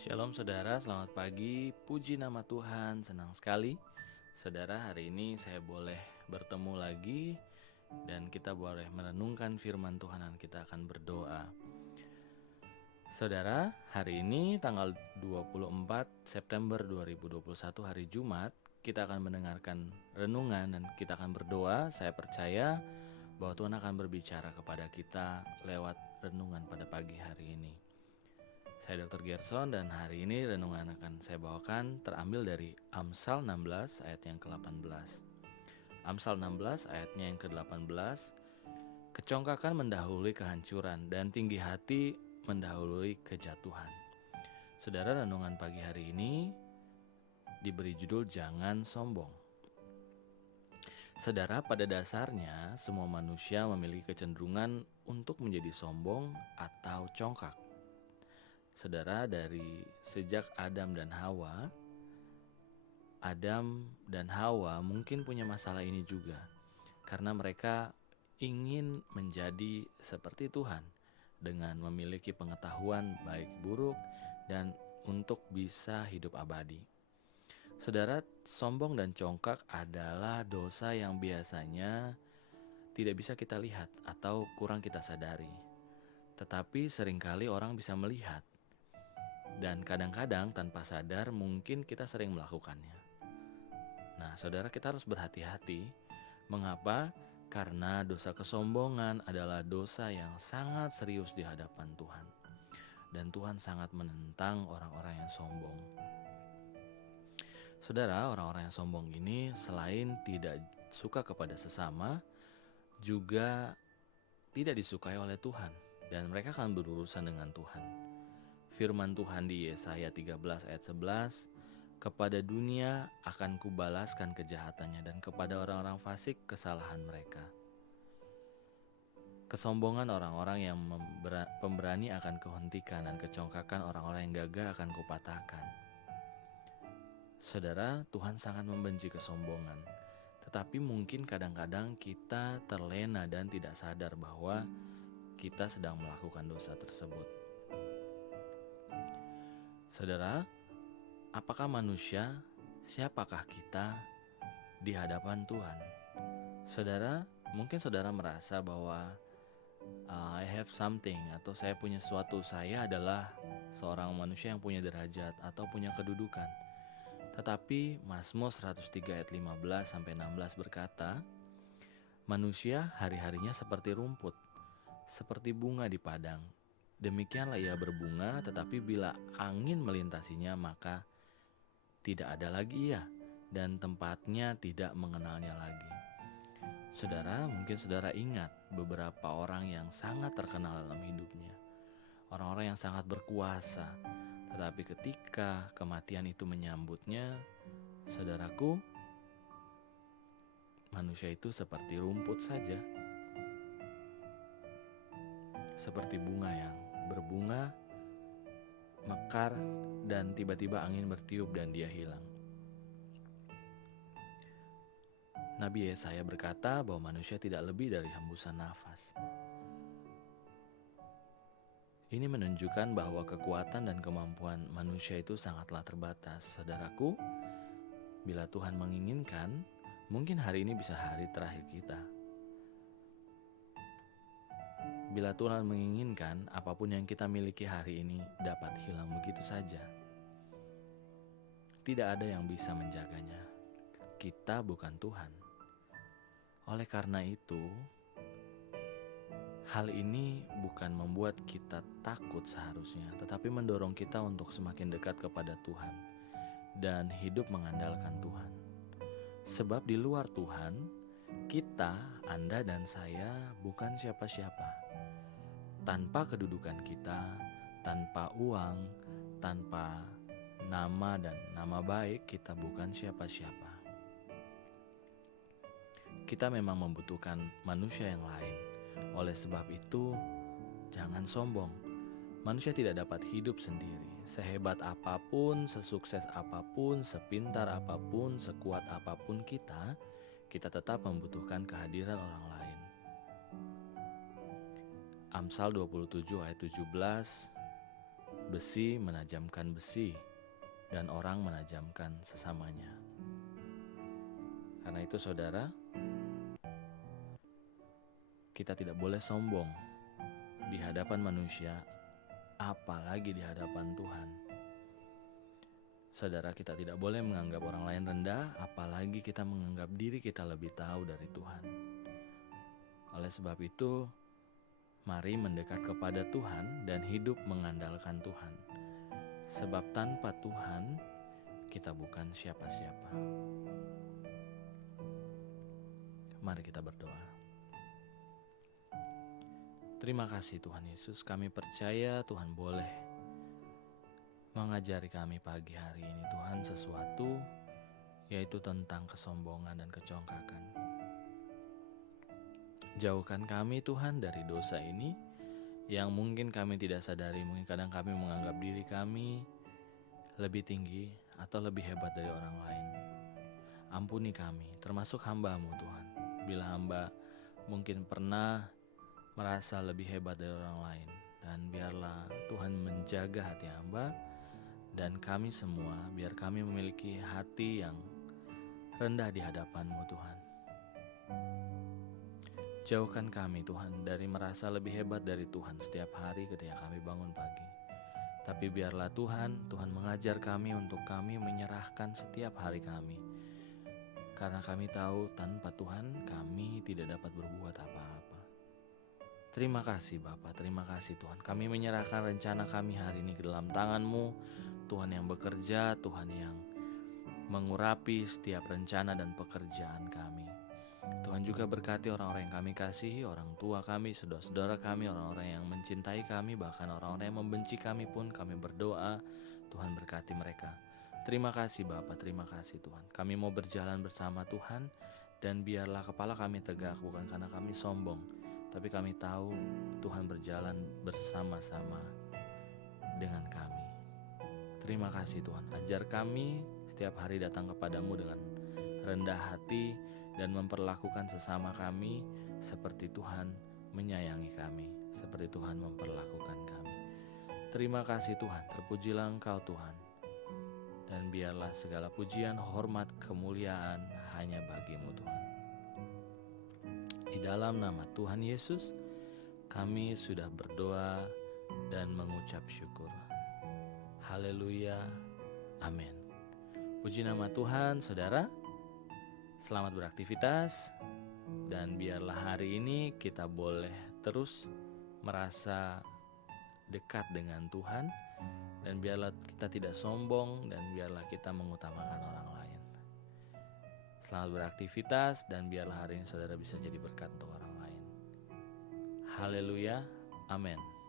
Shalom saudara, selamat pagi, puji nama Tuhan, senang sekali. Saudara, hari ini saya boleh bertemu lagi dan kita boleh merenungkan firman Tuhan dan kita akan berdoa. Saudara, hari ini tanggal 24 September 2021 hari Jumat, kita akan mendengarkan renungan dan kita akan berdoa. Saya percaya bahwa Tuhan akan berbicara kepada kita lewat renungan pada pagi hari ini. Saya Dr. Gerson dan hari ini renungan akan saya bawakan terambil dari Amsal 16 ayat yang ke-18. Amsal 16 ayatnya yang ke-18, kecongkakan mendahului kehancuran dan tinggi hati mendahului kejatuhan. Saudara, renungan pagi hari ini diberi judul Jangan Sombong. Saudara, pada dasarnya semua manusia memiliki kecenderungan untuk menjadi sombong atau congkak. Saudara, dari sejak Adam dan Hawa mungkin punya masalah ini juga, karena mereka ingin menjadi seperti Tuhan dengan memiliki pengetahuan baik buruk dan untuk bisa hidup abadi. Saudara, sombong dan congkak adalah dosa yang biasanya tidak bisa kita lihat atau kurang kita sadari, tetapi seringkali orang bisa melihat. Dan kadang-kadang tanpa sadar mungkin kita sering melakukannya. Nah, saudara, kita harus berhati-hati. Mengapa? Karena dosa kesombongan adalah dosa yang sangat serius di hadapan Tuhan. Dan Tuhan sangat menentang orang-orang yang sombong. Saudara, orang-orang yang sombong ini selain tidak suka kepada sesama, juga tidak disukai oleh Tuhan. Dan mereka akan berurusan dengan Tuhan. Firman Tuhan di Yesaya 13 ayat 11, kepada dunia akan kubalaskan kejahatannya dan kepada orang-orang fasik kesalahan mereka. Kesombongan orang-orang yang pemberani akan kuhentikan dan kecongkakan orang-orang yang gagah akan kupatahkan. Saudara, Tuhan sangat membenci kesombongan. Tetapi mungkin kadang-kadang kita terlena dan tidak sadar bahwa kita sedang melakukan dosa tersebut. Saudara, apakah manusia? Siapakah kita di hadapan Tuhan? Saudara, mungkin saudara merasa bahwa I have something, atau saya punya sesuatu, saya adalah seorang manusia yang punya derajat atau punya kedudukan. Tetapi Mazmur 103 ayat 15-16 berkata, manusia hari-harinya seperti rumput, seperti bunga di padang. Demikianlah ia berbunga, tetapi bila angin melintasinya maka tidak ada lagi ia, dan tempatnya tidak mengenalnya lagi. Saudara, mungkin saudara ingat beberapa orang yang sangat terkenal dalam hidupnya. Orang-orang yang sangat berkuasa, tetapi ketika kematian itu menyambutnya, saudaraku, manusia itu seperti rumput saja. Seperti bunga yang berbunga, mekar, dan tiba-tiba angin bertiup dan dia hilang. Nabi Yesaya berkata bahwa manusia tidak lebih dari hembusan nafas. Ini menunjukkan bahwa kekuatan dan kemampuan manusia itu sangatlah terbatas. Saudaraku, bila Tuhan menginginkan, mungkin hari ini bisa hari terakhir kita. Bila Tuhan menginginkan, apapun yang kita miliki hari ini dapat hilang begitu saja. Tidak ada yang bisa menjaganya. Kita bukan Tuhan. Oleh karena itu, hal ini bukan membuat kita takut seharusnya, tetapi mendorong kita untuk semakin dekat kepada Tuhan dan hidup mengandalkan Tuhan. Sebab di luar Tuhan, kita, Anda dan saya bukan siapa-siapa. Tanpa kedudukan kita, tanpa uang, tanpa nama dan nama baik, kita bukan siapa-siapa. Kita memang membutuhkan manusia yang lain. Oleh sebab itu, jangan sombong. Manusia tidak dapat hidup sendiri. Sehebat apapun, sesukses apapun, sepintar apapun, sekuat apapun kita tetap membutuhkan kehadiran orang lain. Amsal 27 ayat 17 besi menajamkan besi, dan orang menajamkan sesamanya. Karena itu saudara, kita tidak boleh sombong di hadapan manusia, apalagi di hadapan Tuhan. Saudara, kita tidak boleh menganggap orang lain rendah, apalagi kita menganggap diri kita lebih tahu dari Tuhan. Oleh sebab itu, mari mendekat kepada Tuhan dan hidup mengandalkan Tuhan. Sebab tanpa Tuhan, kita bukan siapa-siapa. Mari kita berdoa. Terima kasih Tuhan Yesus, kami percaya Tuhan boleh mengajari kami pagi hari ini Tuhan sesuatu, yaitu tentang kesombongan dan kecongkakan. Jauhkan kami Tuhan dari dosa ini yang mungkin kami tidak sadari. Mungkin kadang kami menganggap diri kami lebih tinggi atau lebih hebat dari orang lain. Ampuni kami, termasuk hamba-Mu Tuhan. Bila hamba mungkin pernah merasa lebih hebat dari orang lain, dan biarlah Tuhan menjaga hati hamba dan kami semua, biar kami memiliki hati yang rendah di hadapan-Mu Tuhan. Jauhkan kami Tuhan dari merasa lebih hebat dari Tuhan setiap hari ketika kami bangun pagi. Tapi biarlah Tuhan mengajar kami untuk kami menyerahkan setiap hari kami. Karena kami tahu tanpa Tuhan kami tidak dapat berbuat apa-apa. Terima kasih Bapa, terima kasih Tuhan. Kami menyerahkan rencana kami hari ini ke dalam tangan-Mu. Tuhan yang bekerja, Tuhan yang mengurapi setiap rencana dan pekerjaan kami. Tuhan juga berkati orang-orang yang kami kasihi, orang tua kami, saudara-saudara kami, orang-orang yang mencintai kami, bahkan orang-orang yang membenci kami pun kami berdoa, Tuhan berkati mereka. Terima kasih Bapa, terima kasih Tuhan. Kami mau berjalan bersama Tuhan, dan biarlah kepala kami tegak, bukan karena kami sombong, tapi kami tahu Tuhan berjalan bersama-sama dengan kami. Terima kasih Tuhan, ajar kami setiap hari datang kepadamu dengan rendah hati dan memperlakukan sesama kami seperti Tuhan menyayangi kami, seperti Tuhan memperlakukan kami. Terima kasih Tuhan, terpujilah Engkau Tuhan. Dan biarlah segala pujian, hormat, kemuliaan hanya bagi-Mu Tuhan. Di dalam nama Tuhan Yesus, kami sudah berdoa dan mengucap syukur. Haleluya, amin. Puji nama Tuhan, saudara. Selamat beraktivitas, dan biarlah hari ini kita boleh terus merasa dekat dengan Tuhan, dan biarlah kita tidak sombong, dan biarlah kita mengutamakan orang lain. Selamat beraktivitas, dan biarlah hari ini saudara bisa jadi berkat untuk orang lain. Haleluya, amin.